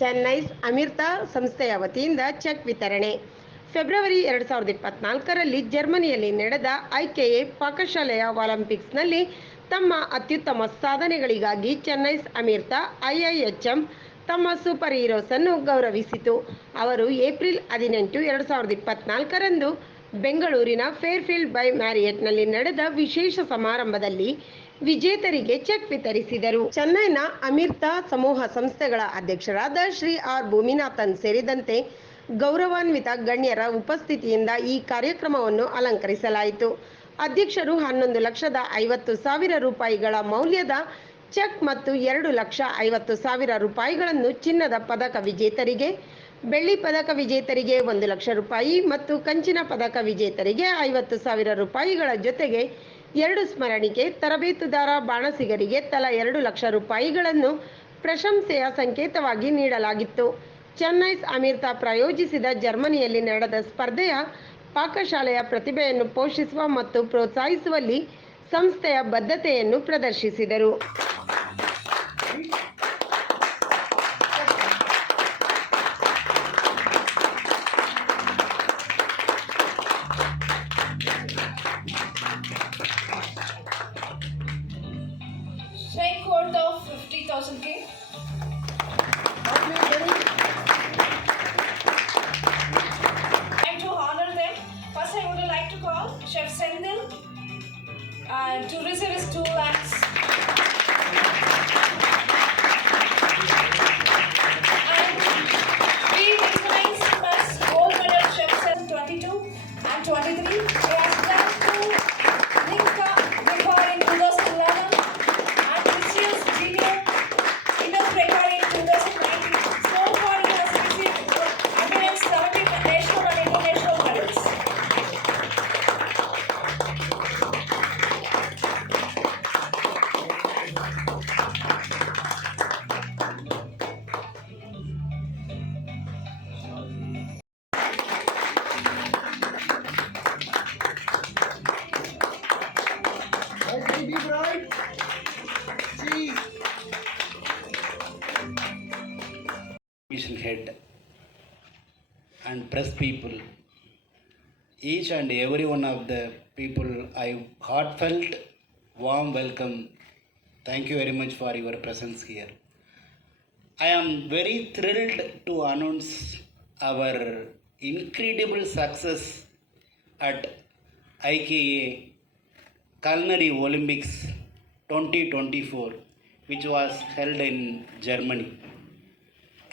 ಚೆನ್ನೈಸ್ ಅಮಿರ್ತಾ ಸಂಸ್ಥೆಯ ವತಿಯಿಂದ ಚೆಕ್ ವಿತರಣೆ. ಫೆಬ್ರವರಿ ಎರಡು ಸಾವಿರದ ಇಪ್ಪತ್ನಾಲ್ಕರಲ್ಲಿ ಜರ್ಮನಿಯಲ್ಲಿ ನಡೆದ ಐಕೆಎ ಪಾಕಶಾಲೆಯ ಒಲಿಂಪಿಕ್ಸ್ನಲ್ಲಿ ತಮ್ಮ ಅತ್ಯುತ್ತಮ ಸಾಧನೆಗಳಿಗಾಗಿ ಚೆನ್ನೈಸ್ ಅಮಿರ್ತಾ ಐಐಎಚ್ಎಂ ತಮ್ಮ ಸೂಪರ್ ಹೀರೋಸ್ ಅನ್ನು ಗೌರವಿಸಿತು. ಅವರು ಏಪ್ರಿಲ್ ಹದಿನೆಂಟು ಎರಡು ಸಾವಿರದ ಇಪ್ಪತ್ನಾಲ್ಕರಂದು ಬೆಂಗಳೂರಿನ ಫೇರ್ಫೀಲ್ಡ್ ಬೈ ಮ್ಯಾರಿಯಟ್ನಲ್ಲಿ ನಡೆದ ವಿಶೇಷ ಸಮಾರಂಭದಲ್ಲಿ ವಿಜೇತರಿಗೆ ಚೆಕ್ ವಿತರಿಸಿದರು. ಚೆನ್ನೈನ ಅಮಿರ್ತಾ ಸಮೂಹ ಸಂಸ್ಥೆಗಳ ಅಧ್ಯಕ್ಷರಾದ ಶ್ರೀ ಆರ್ ಭೂಮಿನಾಥನ್ ಸೇರಿದಂತೆ ಗೌರವಾನ್ವಿತ ಗಣ್ಯರ ಉಪಸ್ಥಿತಿಯಿಂದ ಈ ಕಾರ್ಯಕ್ರಮವನ್ನು ಅಲಂಕರಿಸಲಾಯಿತು. ಅಧ್ಯಕ್ಷರು ಹನ್ನೊಂದು ಲಕ್ಷದ ಐವತ್ತು ಸಾವಿರ ರೂಪಾಯಿಗಳ ಮೌಲ್ಯದ ಚೆಕ್ ಮತ್ತು ಎರಡು ಲಕ್ಷ ಐವತ್ತು ಸಾವಿರ ರೂಪಾಯಿಗಳನ್ನು ಚಿನ್ನದ ಪದಕ ವಿಜೇತರಿಗೆ, ಬೆಳ್ಳಿ ಪದಕ ವಿಜೇತರಿಗೆ ಒಂದು ಲಕ್ಷ ರೂಪಾಯಿ ಮತ್ತು ಕಂಚಿನ ಪದಕ ವಿಜೇತರಿಗೆ ಐವತ್ತು ಸಾವಿರ ರೂಪಾಯಿಗಳ ಜೊತೆಗೆ ಎರಡು ಸ್ಮರಣಿಕೆ ತರಬೇತುದಾರ ಬಾಣಸಿಗರಿಗೆ ತಲಾ ಎರಡು ಲಕ್ಷ ರೂಪಾಯಿಗಳನ್ನು ಪ್ರಶಂಸೆಯ ಸಂಕೇತವಾಗಿ ನೀಡಲಾಗಿತ್ತು. ಚೆನ್ನೈಸ್ ಅಮಿರ್ತಾ ಪ್ರಾಯೋಜಿಸಿದ ಜರ್ಮನಿಯಲ್ಲಿ ನಡೆದ ಸ್ಪರ್ಧೆಯ ಪಾಕಶಾಲೆಯ ಪ್ರತಿಭೆಯನ್ನು ಪೋಷಿಸುವ ಮತ್ತು ಪ್ರೋತ್ಸಾಹಿಸುವಲ್ಲಿ ಸಂಸ್ಥೆಯ ಬದ್ಧತೆಯನ್ನು ಪ್ರದರ್ಶಿಸಿದರು. Strike worth of 50,000 mission head and press people. Each and every one of the people i heartfelt warm welcome. Thank you very much for your presence here. I am very thrilled to announce our incredible success at ika culinary olympics 2024 which was held in germany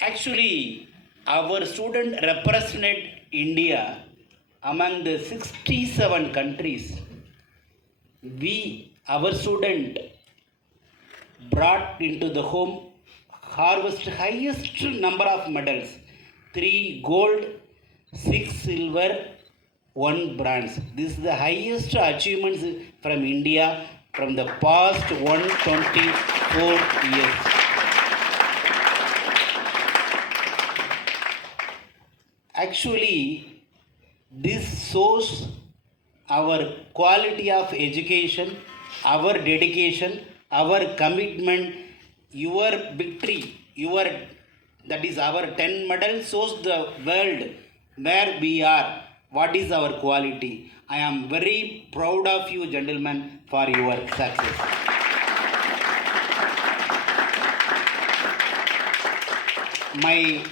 Actually, our student represented India among the 67 countries. We, our student, brought into the home harvest highest number of medals. Three gold six silver one bronze. This is the highest achievements from india from the past 124 years actually this shows our quality of education our dedication our commitment your victory your that is our 10 medal shows the world where we are. What is our quality? I am very proud of you gentlemen for your success. My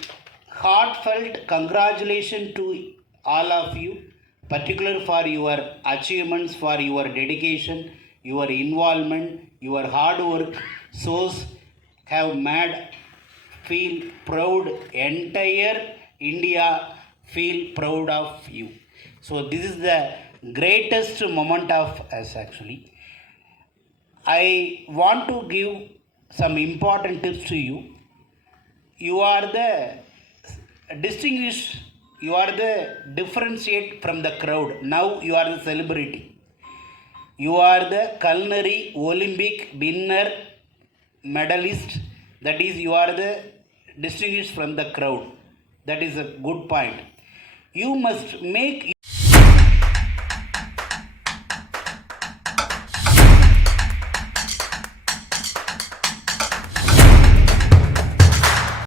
heartfelt congratulations to all of you, particular for your achievements, for your dedication, your involvement, your hard work. Shows have made feel proud entire India feel proud of you. So this is the greatest moment of us actually. I want to give some important tips to you you are the distinguished you are the differentiate from the crowd. Now you are the celebrity. You are the culinary olympic winner medalist. That is you are the distinguished from the crowd. That is a good point. You must make